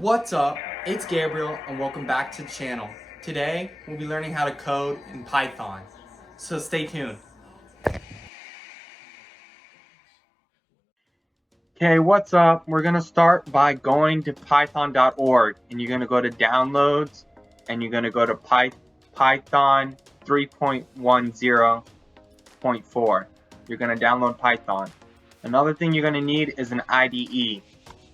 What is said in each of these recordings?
What's up? It's Gabriel and welcome back to the channel. Today we'll be learning how to code in Python. So stay tuned. Okay, what's up? We're going to start by going to python.org and you're going to go to downloads and you're going to go to Python 3.10.4. You're going to download Python. Another thing you're going to need is an IDE.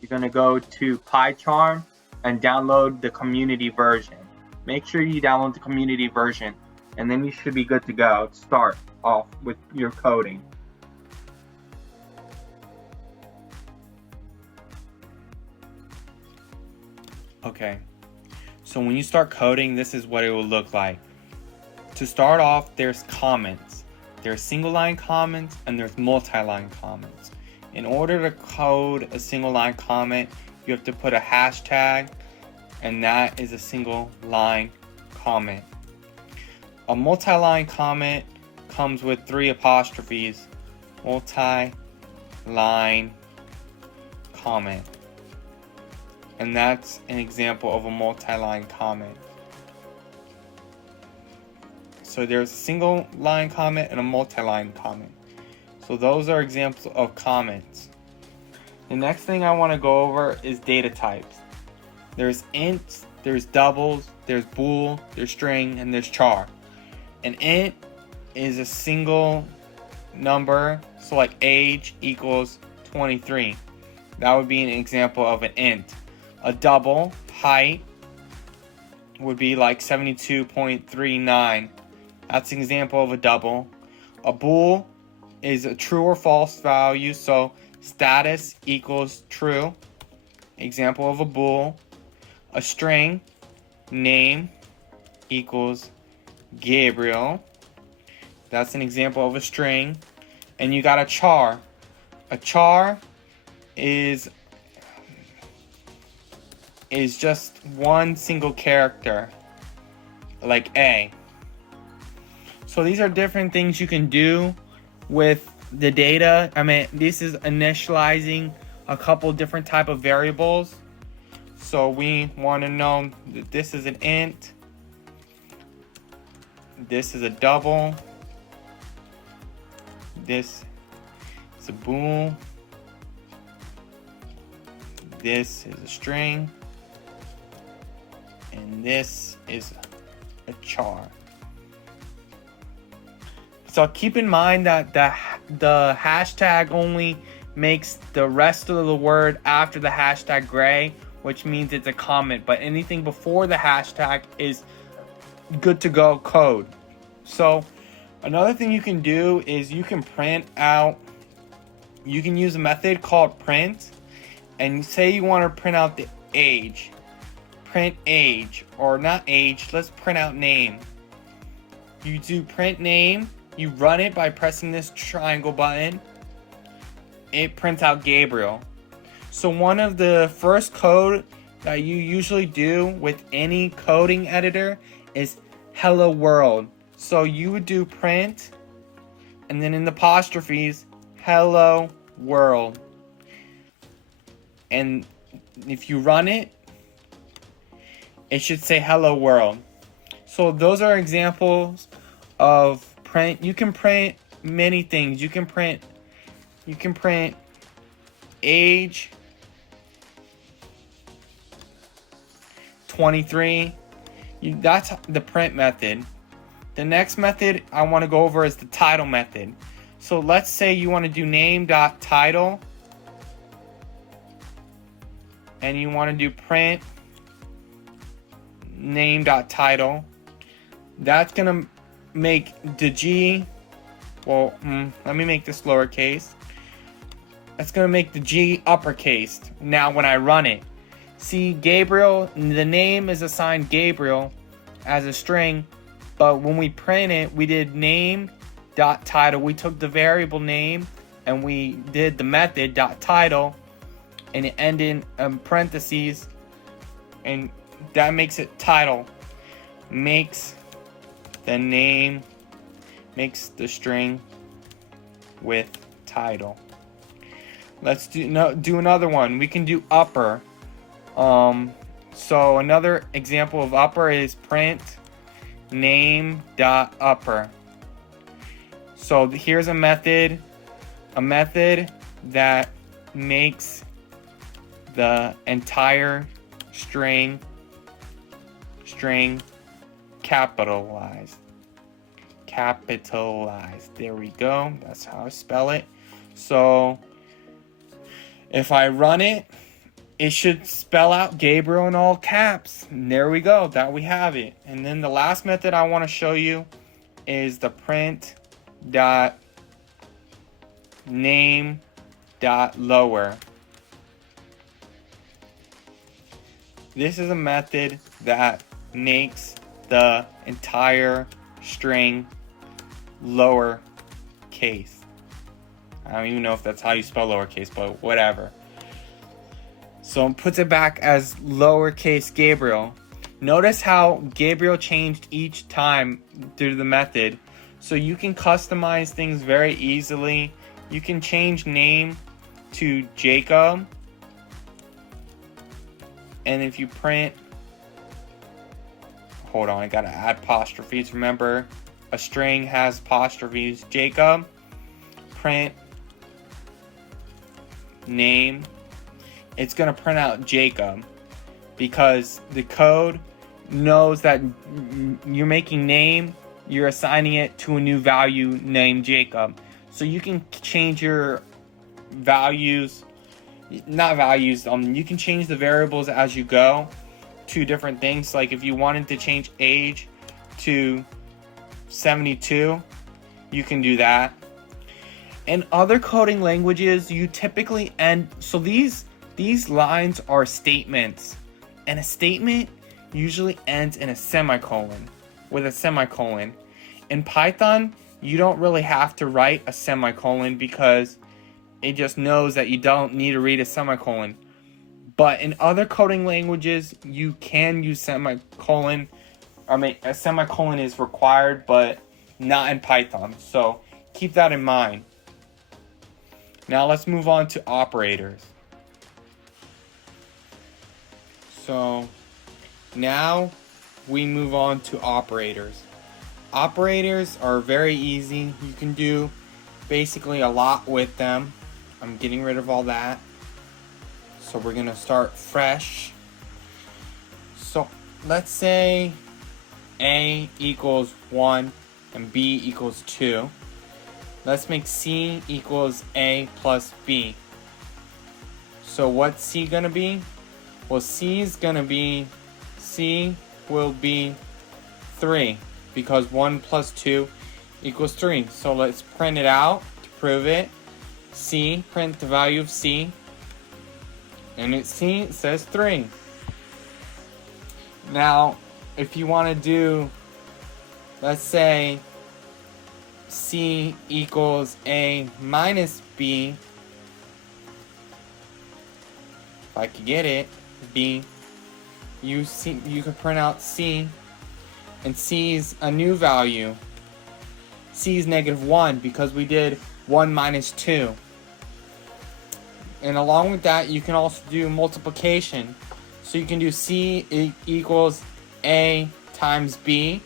You're going to go to PyCharm and download the community version. Make sure you download the community version and then you should be good to go. Start off with your coding. Okay, so when you start coding, this is what it will look like. To start off, there's comments. There's single line comments and there's multi-line comments. In order to code a single line comment, you have to put a hashtag, and that is a single line comment. A multi-line comment comes with 3 apostrophes. Multi-line comment. And that's an example of a multi-line comment. So there's a single line comment and a multi-line comment. So those are examples of comments. The next thing I want to go over is data types. There's ints, there's doubles, there's bool, there's string, and there's char. An int is a single number, so like age equals 23. That would be an example of an int. A double, height, would be like 72.39. That's an example of a double. A bool is a true or false value, so status equals true. Example of a bool. A string, name equals Gabriel. That's an example of a string. And you got a char. A char is just one single character, like A. So these are different things you can do with the data. I mean, this is initializing a couple different type of variables. So we want to know that this is an int, this is a double, this is a bool, this is a string, and this is a char. So keep in mind that the hashtag only makes the rest of the word after the hashtag gray, which means it's a comment, but anything before the hashtag is good to go code. So another thing you can do is you can print out, you can use a method called print, and say you want to print out the age. Print age, or not age, let's print out name. You do print name, you run it by pressing this triangle button, it prints out Gabriel. So one of the first code that you usually do with any coding editor is hello world. So you would do print, and then in the apostrophes, hello world. And if you run it, it should say hello world. So those are examples of print. You can print many things. You can print age 23. That's the print method. The next method I want to go over is the title method. So let's say you want to do name.title, and you want to do print name.title. That's gonna make the G, well, let me make this lowercase. That's gonna make the G uppercase. Now when I run it, see, Gabriel, the name is assigned Gabriel as a string, but when we print it, we did name.title. We took the variable name and we did the method.title, and it ended in parentheses, and that makes it title. Makes the name, makes the string with title. Let's do another one. We can do upper. So another example of upper is print name dot upper. So here's a method that makes the entire string capitalized. There we go. That's how I spell it. So if I run it, it should spell out Gabriel in all caps. And there we go. That we have it. And then the last method I want to show you is the print dot name dot lower. This is a method that makes the entire string lower case. I don't even know if that's how you spell lowercase, but whatever. So it puts it back as lowercase Gabriel. Notice how Gabriel changed each time through the method. So you can customize things very easily. You can change name to Jacob. And if you print, hold on, I gotta add apostrophes. Remember, a string has apostrophes. Jacob, print name. It's gonna print out Jacob because the code knows that you're making name, you're assigning it to a new value named Jacob. So you can change your values, you can change the variables as you go to different things. Like if you wanted to change age to 72, you can do that. In other coding languages, you typically end, so these lines are statements, and a statement usually ends in a semicolon, with a semicolon. In Python, you don't really have to write a semicolon because it just knows that you don't need to read a semicolon. But in other coding languages, you can use semicolon. I mean, a semicolon is required, but not in Python. So keep that in mind. Now let's move on to operators. So now we move on to operators. Operators are very easy. You can do basically a lot with them. I'm getting rid of all that. So we're going to start fresh. So let's say A equals 1 and B equals 2. Let's make C equals A plus B. So what's C going to be? Well, C will be 3 because 1 plus 2 equals 3. So let's print it out to prove it. C, print the value of C. And it says 3. Now, if you want to do, let's say, C equals A minus B, if I could get it, B, you could print out C, and C is a new value. C is -1 because we did 1 minus 2. And along with that, you can also do multiplication. So you can do C equals A times B.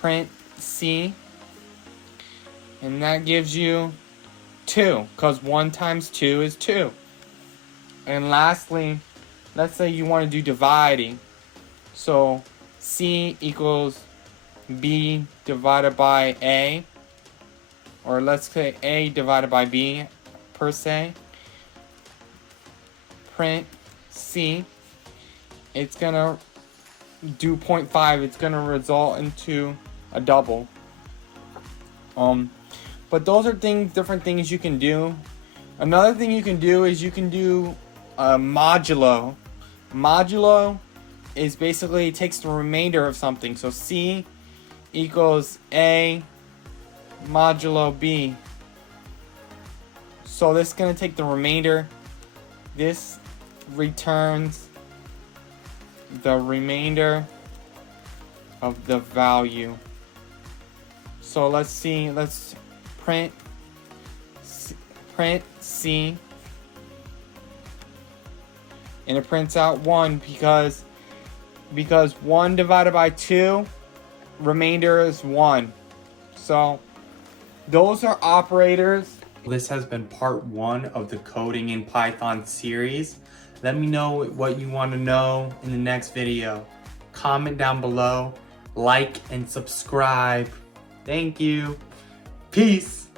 Print C. And that gives you 2, because 1 times 2 is 2. And lastly, let's say you want to do dividing. So C equals B divided by A. Or let's say A divided by B per se. Print C. It's going to do 0.5. It's going to result into a double. But those are different things you can do. Another thing you can do is you can do modulo. Modulo is basically, it takes the remainder of something. So C equals A modulo B. So this is going to take the remainder. This returns the remainder of the value. So let's see, let's print C and it prints out 1 because 1 divided by 2, remainder is 1. So those are operators. This has been part 1 of the Coding in Python series. Let me know what you want to know in the next video. Comment down below, like and subscribe. Thank you. Peace.